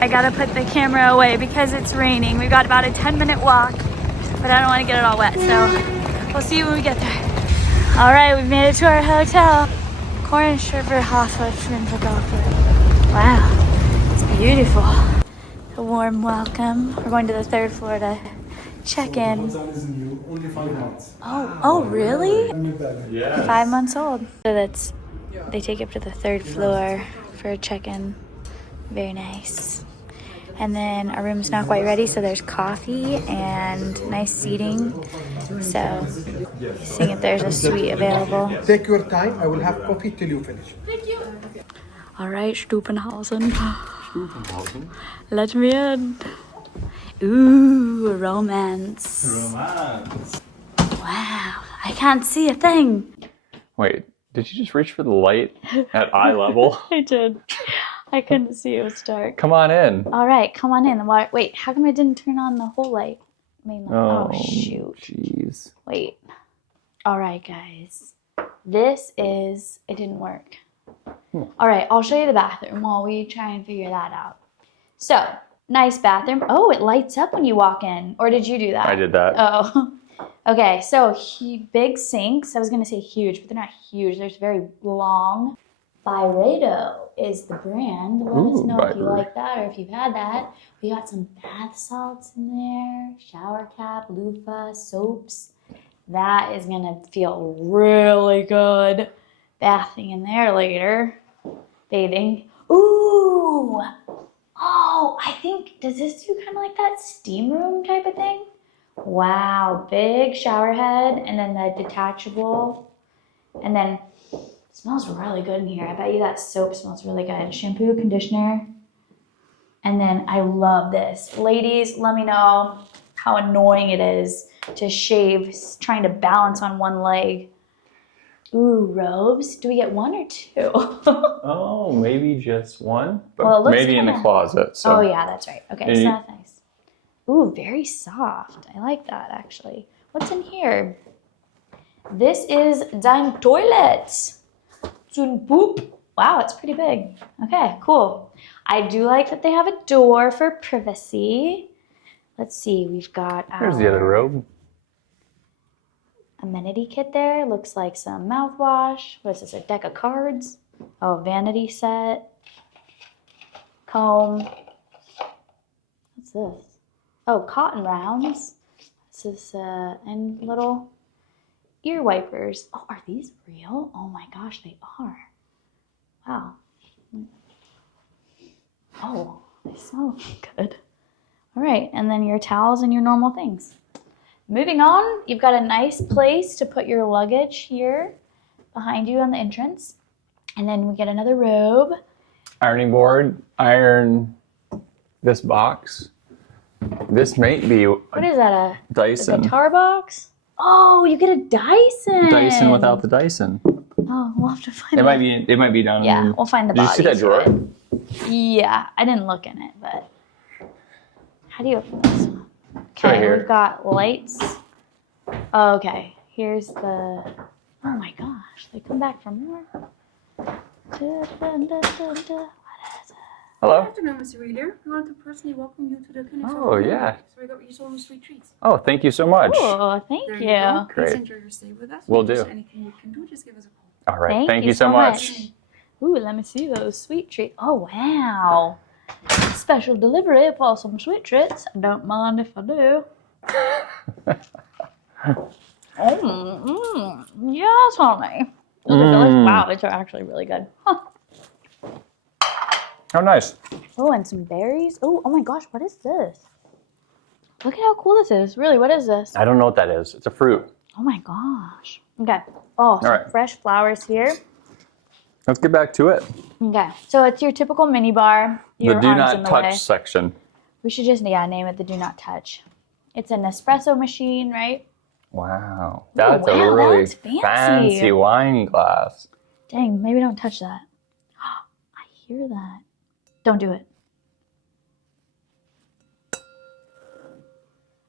I gotta put the camera away because it's raining. We've got about a 10-minute walk, but I don't want to get it all wet, so we'll see you when we get there. All right, we've made it to our hotel. Koenigshof. Wow, it's beautiful. A warm welcome. We're going to the 3rd floor to check in. Only 5 months. Oh, really? Yeah. 5 months old. So they take you up to the 3rd floor for a check-in. Very nice. And then our room's not quite ready, so there's coffee and nice seating. So, seeing if there's a suite available. Take your time. I will have coffee till you finish. Thank you. All right, Stupenhausen. Let me in. Ooh, romance. Romance. Wow, I can't see a thing. Wait, did you just reach for the light at eye level? I did. I couldn't see, it was dark. Come on in. All right, come on in. The water. Wait, how come I didn't turn on the whole light? Main light. Oh, shoot. Jeez. Wait. All right, guys. It didn't work. All right, I'll show you the bathroom while we try and figure that out. So, nice bathroom. Oh, it lights up when you walk in. Or did you do that? I did that. Oh. Okay, so big sinks. I was going to say huge, but they're not huge. They're very long. Byredo is the brand. Let us know if you like that or if you've had that. We got some bath salts in there, shower cap, loofah, soaps. That is going to feel really good. Bathing in there later. Bathing. Ooh! Oh, I think, does this do kind of like that steam room type of thing? Wow, big shower head and then the detachable. And then it smells really good in here. I bet you that soap smells really good. Shampoo, conditioner. And then I love this. Ladies, let me know how annoying it is to shave trying to balance on one leg. Ooh, robes. Do we get 1 or 2? Oh, maybe just one, but well, it looks maybe kinda... in the closet. So. Oh yeah, that's right. Okay, so that's nice. Ooh, very soft. I like that actually. What's in here? This is dein Toilet. Zum Poop. Wow, it's pretty big. Okay, cool. I do like that they have a door for privacy. Let's see, we've got Here's the other robe. Amenity kit there. Looks like some mouthwash. What is this, a deck of cards? Oh, vanity set. Comb. What's this? Oh, cotton rounds. This is, and little ear wipers. Oh, are these real? Oh my gosh, they are. Wow. Oh, they smell good. All right, and then your towels and your normal things. Moving on, you've got a nice place to put your luggage here behind you on the entrance. And then we get another robe. Ironing board, iron this box. This might be What is that, a Dyson. guitar box? Oh, you get a Dyson. Dyson without the Dyson. Oh, we'll have to find It might be down. Yeah, we'll find the Did you see that drawer? Yeah, I didn't look in it, but how do you open this? Okay, right here. we've got lights. Oh, okay, here's the, oh my gosh, they come back for more. What is it? Hello. Good afternoon, Mr. Reader. We want to personally welcome you to the Koenigshof. Oh, yeah. So we got you some sweet treats. Oh, thank you so much. Oh, thank There you. go. Please Great. enjoy your stay with us. Will If there's do. anything you can do, just give us a call. All right. Thank Thank you you so so much. much. Ooh, let me see those sweet treats. Oh, wow. Special delivery for some sweet treats. I don't mind if I do. Yes, honey. Those are delicious. Wow, these are actually really good. Huh. Oh, nice. Oh, and some berries. Oh my gosh, what is this? Look at how cool this is. Really, what is this? I don't know what that is. It's a fruit. Oh my gosh. Okay. Oh, some right. fresh flowers here. Let's get back to it. Okay, so it's your typical mini bar. Your The do arms not in the touch way. section. We should just name it the do not touch. It's an espresso machine, right? Wow. That's wow, a really that's fancy. fancy wine glass. Dang, maybe don't touch that. I hear that. Don't do it.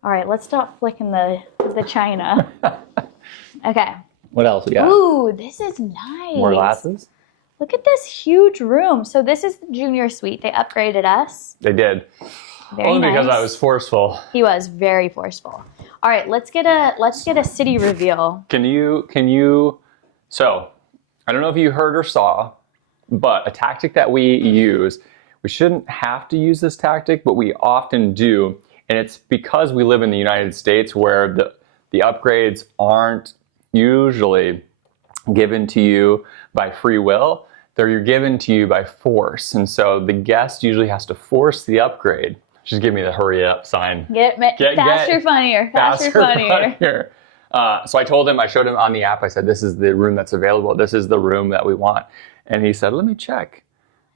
All right, let's stop flicking the china. Okay. What else we got? Ooh, this is nice. More glasses? Look at this huge room. So this is the junior suite. They upgraded us. They did. Very Only because nice. I was forceful. He was very forceful. All right, let's get a city reveal. Can you, so, I don't know if you heard or saw, but a tactic that we use, we shouldn't have to use this tactic, but we often do. And it's because we live in the United States where the upgrades aren't usually given to you by free will. They're given to you by force. And so the guest usually has to force the upgrade. Just give me the hurry up sign. Faster, funnier. Faster, funnier. So I told him, I showed him on the app, I said, this is the room that's available. This is the room that we want. And he said, let me check.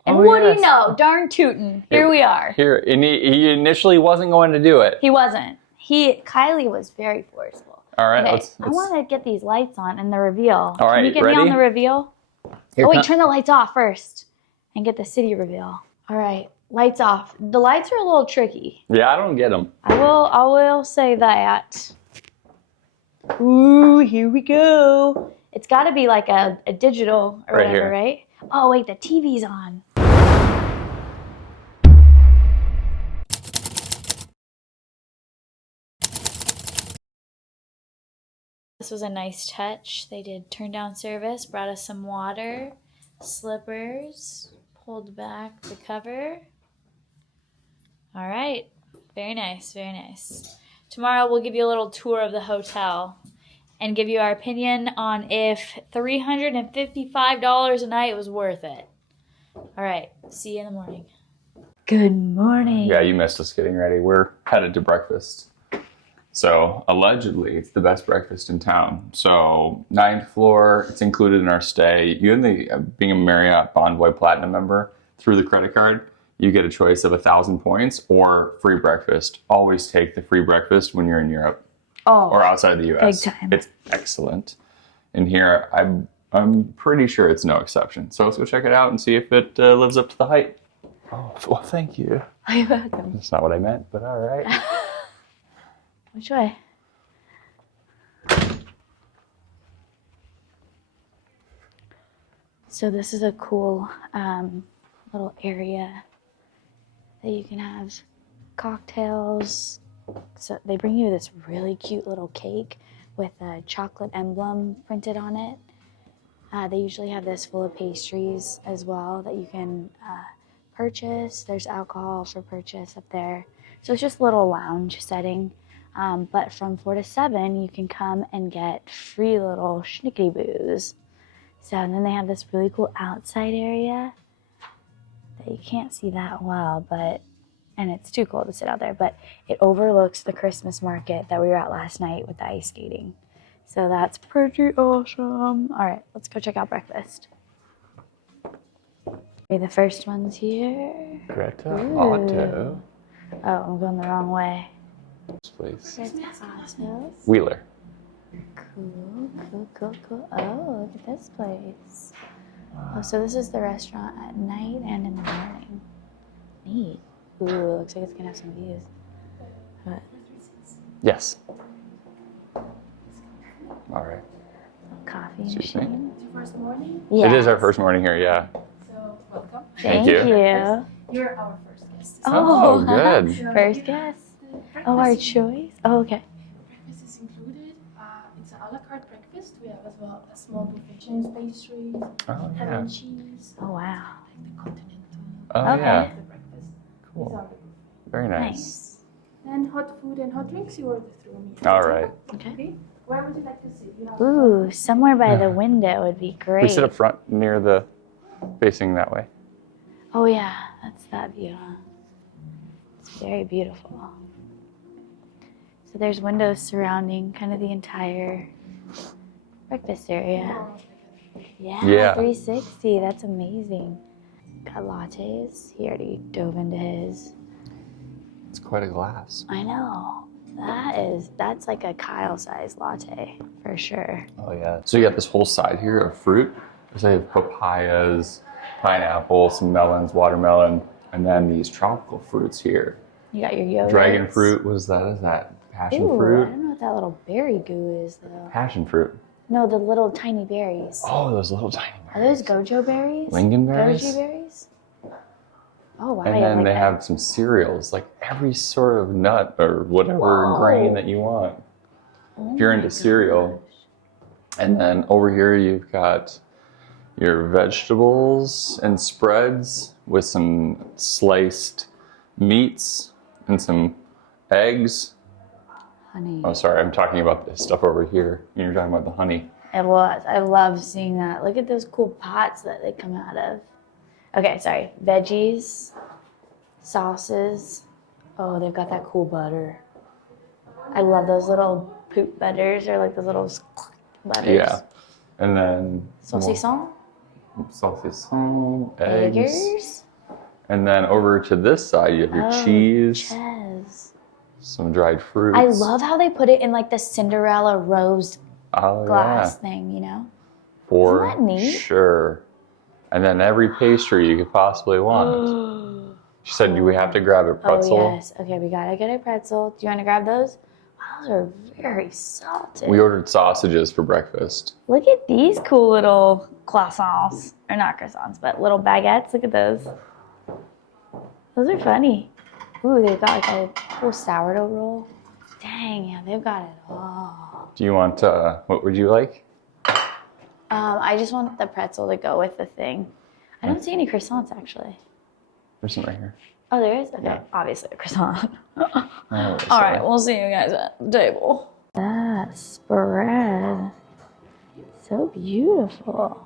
And what do you know? Darn tootin'. Here we are. Here, and he initially wasn't going to do it. He wasn't. Kylie was very forceful. All right, okay, let's I want to get these lights on and the reveal. All right, Can you get ready? me on the reveal? Here, Oh wait, turn the lights off first and get the city reveal. All right, lights off. The lights are a little tricky. Yeah, I don't get them. I will say that. Ooh, here we go. It's got to be like a digital or Right whatever, here. right? Oh wait, the TV's on. This was a nice touch. They did turn down service, brought us some water, slippers, pulled back the cover. All right, very nice, very nice. Tomorrow we'll give you a little tour of the hotel and give you our opinion on if $355 a night was worth it. All right, see you in the morning. Good morning. Yeah, you missed us getting ready. We're headed to breakfast. So allegedly, it's the best breakfast in town. So 9th floor, it's included in our stay. You and being a Marriott Bonvoy Platinum member through the credit card, you get a choice of 1,000 points or free breakfast. Always take the free breakfast when you're in Europe or outside the U.S. Big time. It's excellent. And here, I'm pretty sure it's no exception. So let's go check it out and see if it lives up to the hype. Oh, well, thank you. You're welcome. That's not what I meant, but all right. Which way? So this is a cool little area that you can have cocktails. So they bring you this really cute little cake with a chocolate emblem printed on it. They usually have this full of pastries as well that you can purchase. There's alcohol for purchase up there. So it's just a little lounge setting. But from 4 to 7, you can come and get free little schnickety boos. So and then they have this really cool outside area that you can't see that well, and it's too cold to sit out there, but it overlooks the Christmas market that we were at last night with the ice skating. So that's pretty awesome. All right, let's go check out breakfast. Okay, the first one's here. Greta Ooh. Otto. Oh, I'm going the wrong way. Please. Greta Otto. Wheeler. Cool. Oh, look at this place. Oh, so this is the restaurant at night and in the morning. Neat. Ooh, looks like it's gonna have some views. What? Yes. All right. Coffee Excuse me. machine. It's your first morning, Yeah. It is our first morning here, yeah. so welcome. Thank you. you. You're our first guest. Oh, good. So First you guess. have the Oh, our breakfast. choice. Oh, okay. Breakfast is included. It's an a la carte breakfast. We have as well a small buffet, pastries, Oh, ham yeah. and cheese, Oh, wow. like the continental. Oh, Okay. yeah. The breakfast. These Cool. are the Very nice. Nice. And hot food and hot drinks you order through me. All right. Okay. Where would you like to sit? You have Ooh, somewhere by the window would be great. We sit up front near the, facing that way. Oh, yeah. That's that view, huh? It's very beautiful. So there's windows surrounding kind of the entire breakfast area. Yeah, Yeah. 360. That's amazing. Got lattes. He already dove into his. It's quite a glass. I know. That's like a Kyle-sized latte for sure. Oh, yeah. So you got this whole side here of fruit. So they have papayas, pineapple, some melons, watermelon, and then these tropical fruits here. You got your yogurt. Dragon fruit, what is that? Is that passion Ooh, I fruit? don't know what that little berry goo is though. Passion fruit. No, the little tiny berries. Oh, those little tiny Are those goji berries? Lingonberries? Goji berries? Oh, wow. And yeah, then like they that. have some cereals, like every sort of nut or whatever grain that you want. If you're into cereal. And then over here you've got your vegetables and spreads with some sliced meats and some eggs. Honey. Oh, sorry, I'm talking about this stuff over here. You're talking about the honey. It was. I love seeing that. Look at those cool pots that they come out of. Okay, sorry. Veggies, sauces. Oh, they've got that cool butter. I love those little poop butters or like those little butters. Yeah. And then Saucisson. Saucisson, eggs. Burgers. And then over to this side, you have your cheese, Cheese. some dried fruits. I love how they put it in like the Cinderella rose oh, glass yeah. thing, you know? For Isn't that neat? sure. And then every pastry you could possibly want. She said, do we have to grab a pretzel? Oh, yes. Okay, we gotta get a pretzel. Do you want to grab those? Wow, those are very salted. We ordered sausages for breakfast. Look at these cool little croissants. Or not croissants, but little baguettes. Look at those. Those are funny. Ooh, they've got like a cool sourdough roll. Dang, yeah, they've got it all. Do you want, what would you like? I just want the pretzel to go with the thing. I don't see any croissants, actually. There's some right here. Oh, there is? Okay, Yeah. Obviously a croissant. Oh, All sorry. right, we'll see you guys at the table. That spread. So beautiful.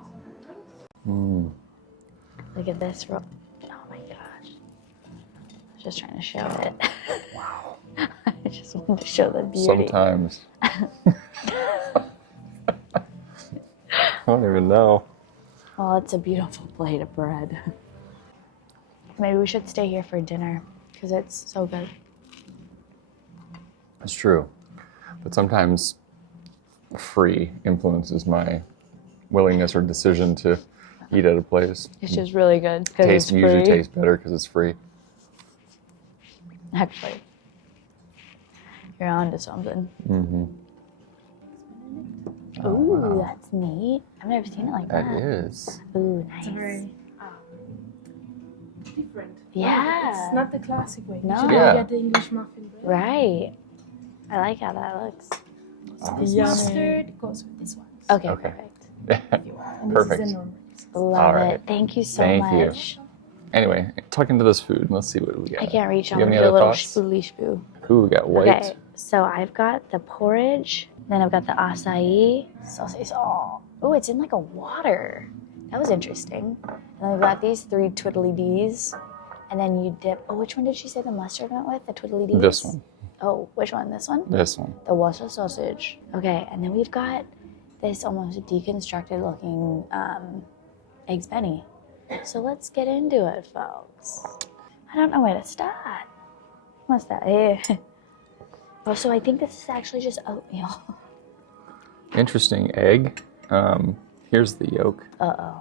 Mm. Look at this roll. Oh my gosh. I was just trying to show it. Wow. I just wanted to show the beauty. Sometimes. I don't even know. Well, it's a beautiful plate of bread. Maybe we should stay here for dinner because it's so good. It's true. But sometimes free influences my willingness or decision to eat at a place. It's just really good because it's free. Usually tastes better because it's free. Actually, you're on to something. Mm-hmm. Ooh, wow. that's neat. I've never seen it like that. That is. Ooh, nice. It's very different. Yeah. It's not the classic way. No. Usually Yeah. you get the English muffin bread. Right. I like how that looks. This Yummy. mustard goes with this one. Okay, Okay. perfect. If you want. And Perfect. This is the normal. Love All right. it. Thank you so Thank you. much. Anyway, talk into this food. Let's see what we got. I can't reach You on have any with a other little thoughts? spoodly spoo. Ooh, we got white. Okay, so I've got the porridge, then I've got the acai. Saucisson. Oh, it's in like a water. That was interesting. And then we've got these 3 twiddly D's. And then you dip. Oh, which one did she say the mustard went with? The twiddly D's? This one. Oh, which one? This one? This one. The Warsaw sausage. Okay, and then we've got this almost deconstructed looking eggs Benny. So let's get into it, folks. I don't know where to start. What's that? Oh, so I think this is actually just oatmeal. Interesting egg. Here's the yolk. Uh-oh.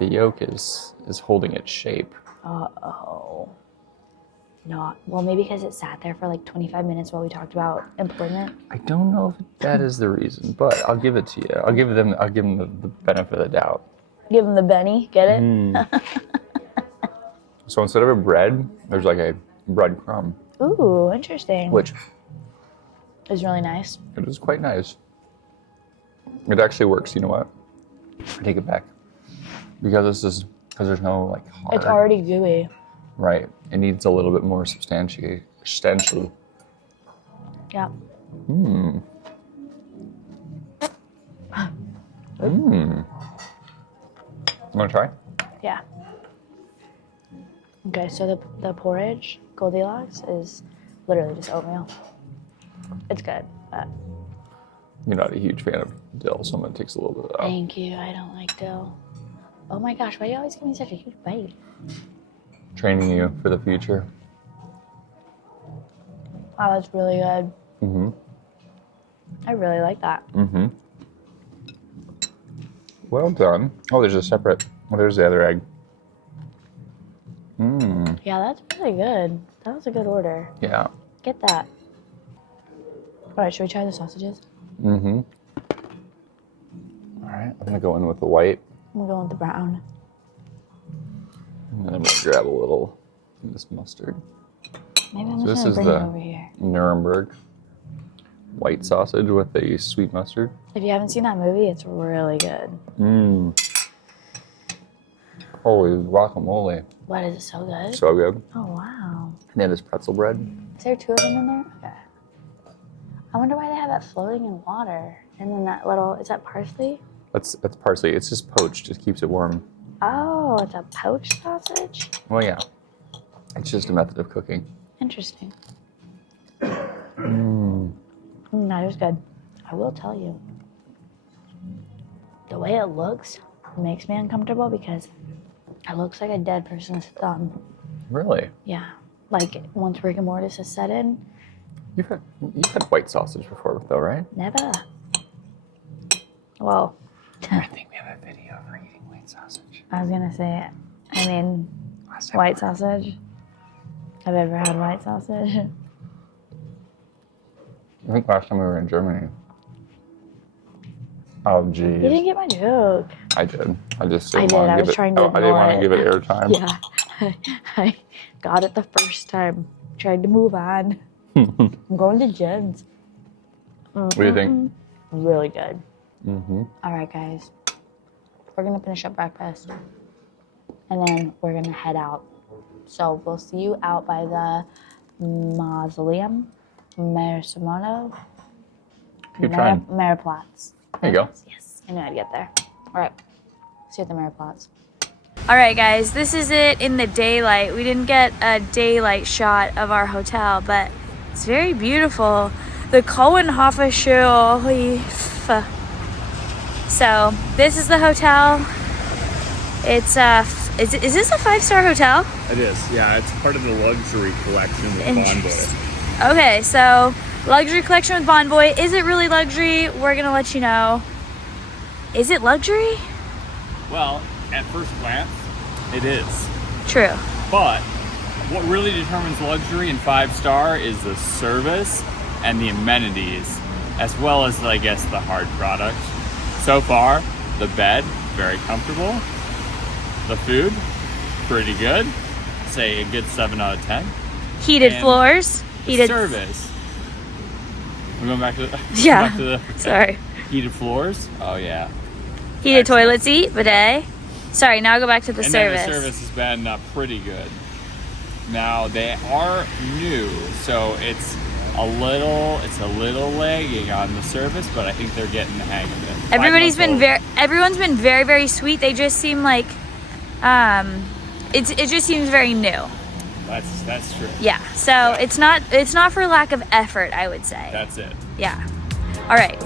The yolk is holding its shape. Uh-oh. Not. Well, maybe because it sat there for like 25 minutes while we talked about employment. I don't know if that is the reason, but I'll give it to you. I'll give them the benefit of the doubt. Give him the Benny. Get it? So instead of a bread, there's like a breadcrumb, Ooh, interesting. which is really nice. it is quite nice. It actually works. You know what? I take it back because there's no like hard. It's already gooey. Right. It needs a little bit more substantial. Yeah. Mmm. Mmm. You want to try? Yeah. Okay, so the porridge, Goldilocks, is literally just oatmeal. It's good, but You're not a huge fan of dill, so I'm going to take a little bit out. thank you. I don't like dill. Oh my gosh, why do you always give me such a huge bite? Training you for the future. Wow, that's really good. Mm-hmm. I really like that. Mm-hmm. Well done. Oh, there's a separate. Oh, there's the other egg. Mmm. Yeah, that's really good. That was a good order. Yeah. Get that. All right, should we try the sausages? Mm-hmm. All right. I'm gonna go in with the white. I'm going with the brown. And then I'm gonna grab a little of this mustard. Maybe I'm So just this gonna is bring it the over here. Nuremberg white sausage with a sweet mustard. If you haven't seen that movie, it's really good. Mmm. Holy guacamole. What, is it so good? So good. Oh, wow. And then this pretzel bread. Is there 2 of them in there? Okay. I wonder why they have that floating in water. And then that little, is that parsley? That's parsley. It's just poached. Just keeps it warm. Oh, it's a poached sausage? Well, yeah. It's just a method of cooking. Interesting. Mmm. That is good. I will tell you, the way it looks makes me uncomfortable because it looks like a dead person's thumb. Really? Yeah. Like, once rigor mortis is set in, You've had white sausage before, though, right? never. Well, I think we have a video of her eating white sausage. I was gonna say, I mean, Last time white sausage. I've ever had white sausage. I think last time we were in Germany. Oh, geez. You didn't get my joke. I did. I just I didn't did. want to I give was it. trying to I didn't ignore want to it. give it airtime. Yeah. I got it the first time. Tried to move on. I'm going to Jen's. What do you think? Really good. Mm-hmm. All right, guys. We're going to finish up breakfast. And then we're going to head out. So we'll see you out by the mausoleum. Marimono. Keep trying. Mariplatz. There you go. Yes, I knew I'd get there. All right. See you at the Mariplatz. All right, guys. This is it in the daylight. We didn't get a daylight shot of our hotel, but it's very beautiful. The Koenigshof. So this is the hotel. It's is this a 5-star hotel? It is, yeah. It's part of the luxury collection with Bonvoy. Okay, so luxury collection with Bonvoy. Is it really luxury? We're gonna let you know. Is it luxury? Well, at first glance, it is. True. But what really determines luxury and 5-star is the service and the amenities, as well as, I guess, the hard product. So far, the bed, very comfortable. The food, pretty good. Say a good 7 out of 10. Heated And floors. The Heated. service. We're going back to the, Yeah. back to the Sorry. heated floors. Oh yeah. Heated Excellent. toilet seat, bidet. Sorry, now go back to the And service. then the service has been pretty good. Now they are new, so it's a little lagging on the service, but I think they're getting the hang of it. Everyone's been very, very sweet. They just seem like, it just seems very new. That's true. Yeah. So it's not for lack of effort, I would say. That's it. Yeah. All right.